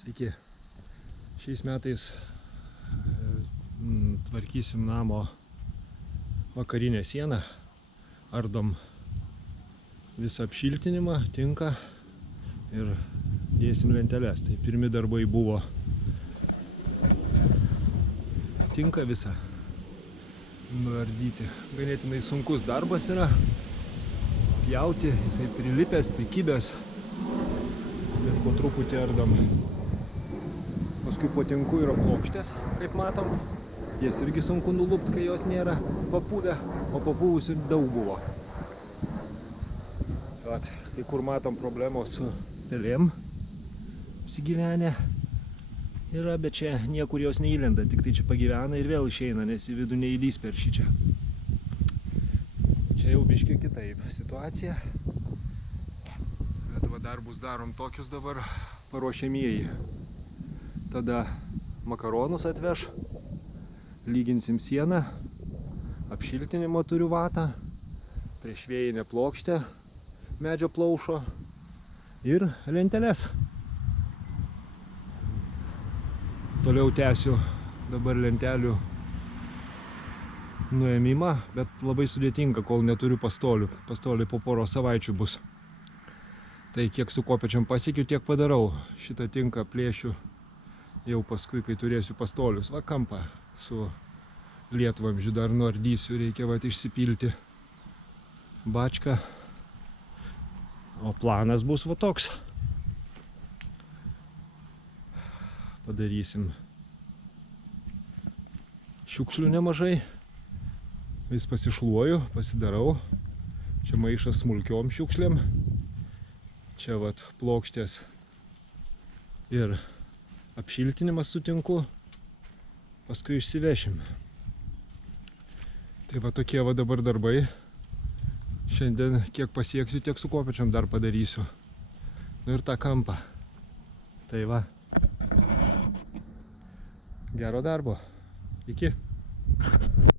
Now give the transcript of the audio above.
Sveiki. Šiais metais tvarkysim namo vakarinę sieną. Ardom visą apšiltinimą, tinką ir dėsim lenteles. Tai pirmi darbai buvo tinką visą nuardyti. Ganėtinai sunkus darbas yra. Pjauti, jisai prilipęs, prikibęs. Ir po truputį ardom. Paskui po tinku yra plokštės, kaip matom. Jas irgi sunku nulupti, kai jos nėra papuvę, o papuvusių daug buvo. Vat, kai kur matom problemos su pelėm apsigyvenę yra, bet čia niekur jos neįlenda, tik tai čia pagyvena ir vėl išeina, nes į vidų neįlys per šičia. Čia jau biškiai kitaip situacija. Bet va darbus darom tokius dabar paruošiamieji. Tada makaronus atveš, lyginsim sieną, apšiltinimo turiu vatą, priešvėjinę plokštę medžio plaušo ir lenteles. Toliau tęsiu dabar lentelių nuėmimą, bet labai sudėtinga, kol neturiu pastolių. Pastoliai po poros savaičių bus. Tai kiek su kopėčiam pasiekiu, tiek padarau. Šitą tinką plėšiu jau paskui, kai turėsiu pastolius. Va kampą su lietvamzdžiu dar nuardysiu, reikia vat išsipilti bačką. O planas bus va toks. Padarysim šiukšlių nemažai. Vis pasišluoju, pasidarau. Čia maišas smulkiom šiukšlėm. Čia vat plokštės ir apšiltinimas sutinku. Paskui išsivešim. Tai va tokie va dabar darbai. Šiandien kiek pasieksiu, tiek su kopėčiom dar padarysiu. Nu ir tą kampą. Tai va. Gero darbo. Iki.